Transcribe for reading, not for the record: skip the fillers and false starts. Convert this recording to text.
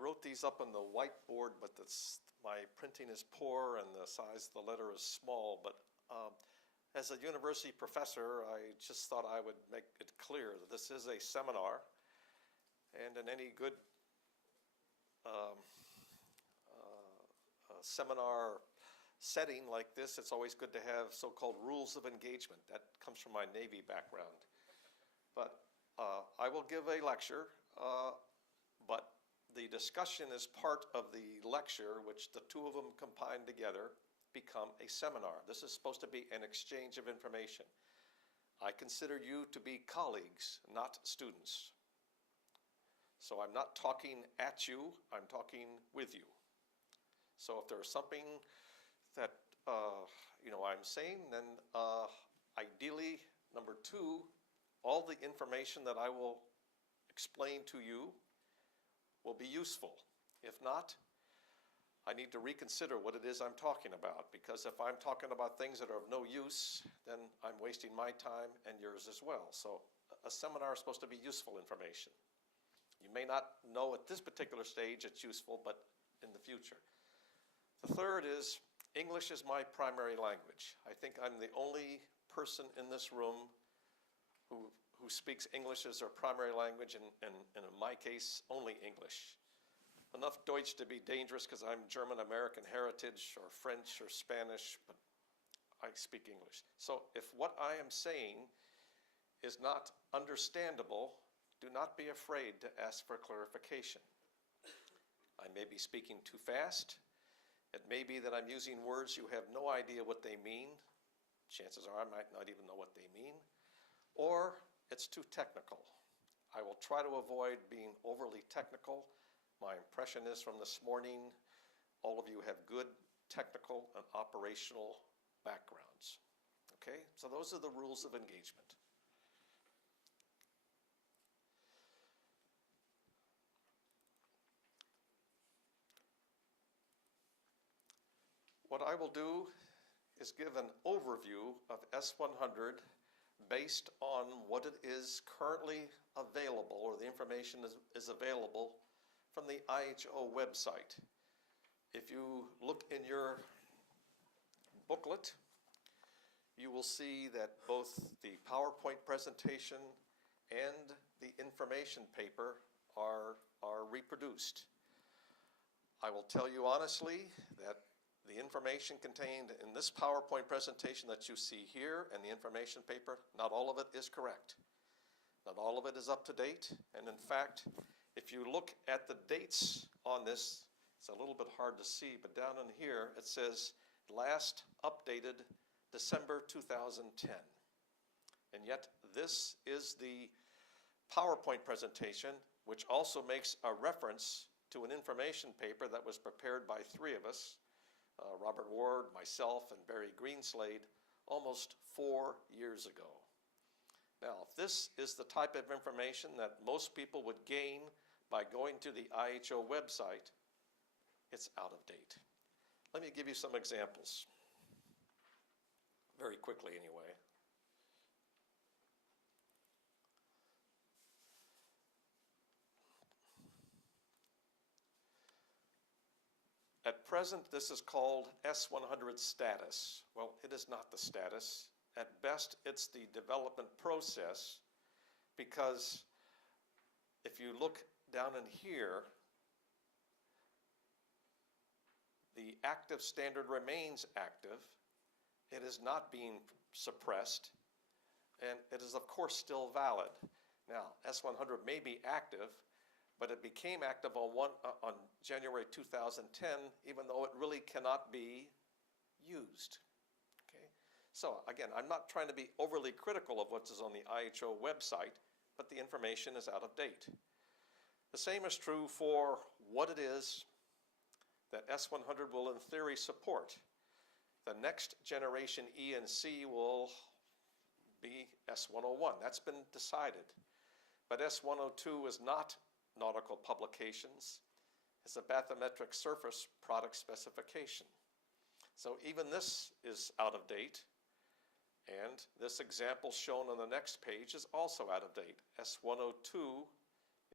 wrote these up on the whiteboard, but my printing is poor and the size of the letter is small. But as a university professor, I just thought I would make it clear that this is a seminar, and in any good seminar setting like this, it's always good to have so-called rules of engagement. That comes from my Navy background. But I will give a lecture, but the discussion is part of the lecture, which the two of them combined together become a seminar. This is supposed to be an exchange of information. I consider you to be colleagues, not students. So I'm not talking at you, I'm talking with you. So if there's something that I'm saying, then ideally, number two, all the information that I will explain to you will be useful. If not, I need to reconsider what it is I'm talking about, because if I'm talking about things that are of no use, then I'm wasting my time and yours as well. So a seminar is supposed to be useful information. You may not know at this particular stage it's useful, but in the future. The third is English is my primary language. I think I'm the only person in this room who speaks English as their primary language, and in my case, only English. Enough Deutsch to be dangerous because I'm German-American heritage, or French or Spanish, but I speak English. So if what I am saying is not understandable, do not be afraid to ask for clarification. I may be speaking too fast. It may be that I'm using words you have no idea what they mean. Chances are I might not even know what they mean. Or it's too technical. I will try to avoid being overly technical. My impression is from this morning, all of you have good technical and operational backgrounds. Okay, so those are the rules of engagement. What I will do is give an overview of S100 based on what it is currently available, or the information is available from the IHO website. If you look in your booklet, you will see that both the PowerPoint presentation and the information paper are reproduced. I will tell you honestly that the information contained in this PowerPoint presentation that you see here and the information paper, not all of it is correct. Not all of it is up to date. And in fact, if you look at the dates on this, it's a little bit hard to see, but down in here it says last updated December 2010. And yet this is the PowerPoint presentation, which also makes a reference to an information paper that was prepared by three of us, Robert Ward, myself, and Barry Greenslade, almost 4 years ago. Now, if this is the type of information that most people would gain by going to the IHO website, it's out of date. Let me give you some examples, very quickly anyway. At present, this is called S100 status. Well, it is not the status. At best, it's the development process, because if you look down in here, the active standard remains active. It is not being suppressed, and it is, of course, still valid. Now, S100 may be active, but it became active on January 2010, even though it really cannot be used. Okay? So again, I'm not trying to be overly critical of what is on the IHO website, but the information is out of date. The same is true for what it is that S100 will in theory support. The next generation ENC will be S101. That's been decided. But S102 is not nautical publications. It's a bathymetric surface product specification. So even this is out of date, and this example shown on the next page is also out of date. S102